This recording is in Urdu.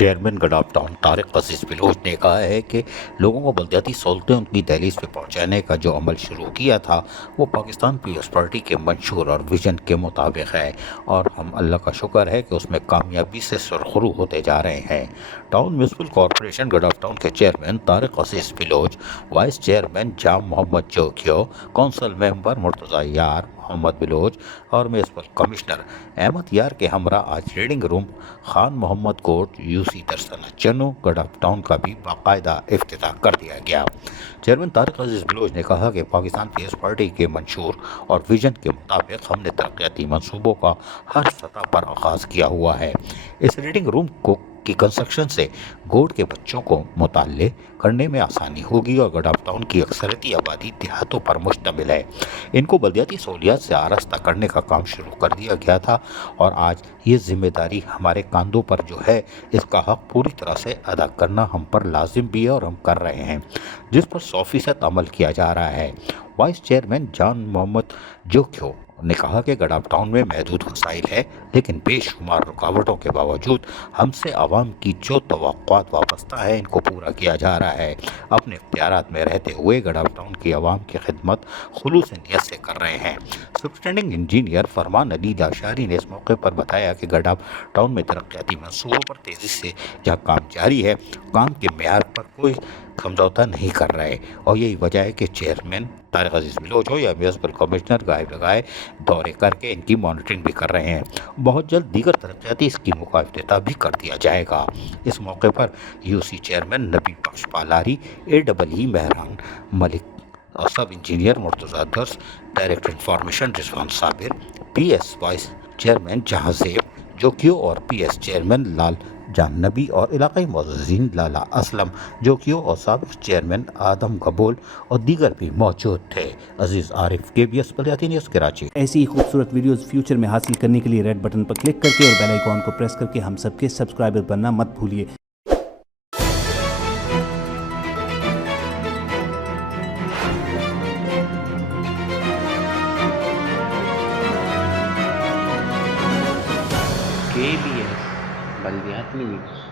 چیئرمین گڈاف ٹاؤن طارق عزیز بلوچ نے کہا ہے کہ لوگوں کو بلدیاتی سہولتیں ان کی دہلیز پہ پہنچانے کا جو عمل شروع کیا تھا وہ پاکستان پیپلز پارٹی کے منشور اور ویژن کے مطابق ہے اور ہم اللہ کا شکر ہے کہ اس میں کامیابی سے سرخرو ہوتے جا رہے ہیں۔ ٹاؤن میونسپل کارپوریشن گڈاف ٹاؤن کے چیئرمین طارق عزیز بلوچ، وائس چیئرمین جام محمد جوکیو، کونسل ممبر مرتضی یار محمد بلوچ اور میونسپل کمشنر احمد یار کے ہمراہ آج ریڈنگ روم خان محمد کوٹ UC درسنا چنو گڈاف ٹاؤن کا بھی باقاعدہ افتتاح کر دیا گیا۔ چیئرمین طارق عزیز بلوچ نے کہا کہ پاکستان پیپلز پارٹی کے منشور اور ویژن کے مطابق ہم نے ترقیاتی منصوبوں کا ہر سطح پر آغاز کیا ہوا ہے۔ اس ریڈنگ روم کی کنسٹرکشن سے گوٹ کے بچوں کو مطالعے کرنے میں آسانی ہوگی اور گڈاف ٹاؤن کی اکثریتی آبادی دیہاتوں پر مشتمل ہے۔ ان کو بلدیاتی سہولیات سے آراستہ کرنے کا کام شروع کر دیا گیا تھا اور آج یہ ذمہ داری ہمارے کاندھوں پر جو ہے اس کا حق پوری طرح سے ادا کرنا ہم پر لازم بھی ہے اور ہم کر رہے ہیں، جس پر 100% عمل کیا جا رہا ہے۔ وائس چیئرمین جان محمد جوکیو نے کہا کہ گڈاف ٹاؤن میں محدود وسائل ہے لیکن بے شمار رکاوٹوں کے باوجود ہم سے عوام کی جو توقعات وابستہ ہیں ان کو پورا کیا جا رہا ہے۔ اپنے اختیارات میں رہتے ہوئے گڈاف ٹاؤن کی عوام کی خدمت خلوص نیت سے کر رہے ہیں۔ سپرنٹینڈنگ انجینئر فرمان علی داشاری نے اس موقع پر بتایا کہ گڈاف ٹاؤن میں ترقیاتی منصوبوں پر تیزی سے جہاں کام جاری ہے، کام کے معیار پر کوئی سمجھوتہ نہیں کر رہے اور یہی وجہ ہے کہ چیئرمین طارق عزیز بلوچ ہو یا میونسپل کمشنر گائے بگائے دورے کر کے ان کی مانیٹرنگ بھی کر رہے ہیں۔ بہت جلد دیگر ترقیاتی اسکیموں کا افتتاح بھی کر دیا جائے گا۔ اس موقع پر UC چیئرمین نبی بخش پالاری، AEE مہران ملک اور سب انجینئر مرتضی درس، ڈائریکٹر انفارمیشن رضوان صابر، PS وائس چیئرمین جہاں زیب جوکیو اور PS چیئرمین لال جان نبی اور علاقائی معززین لالا اسلم جوکیو اور سابق چیئرمین آدم قبول اور دیگر بھی موجود تھے۔ عزیز عارف KBS بلدیاتی نیوز کراچی۔ ایسی ہی خوبصورت ویڈیوز فیوچر میں حاصل کرنے کے لیے ریڈ بٹن پر کلک کر کے اور بیل آئیکن کو پریس کر کے ہم سب کے سبسکرائبر بننا مت بھولیے۔ KBS بلدیاتی نیوز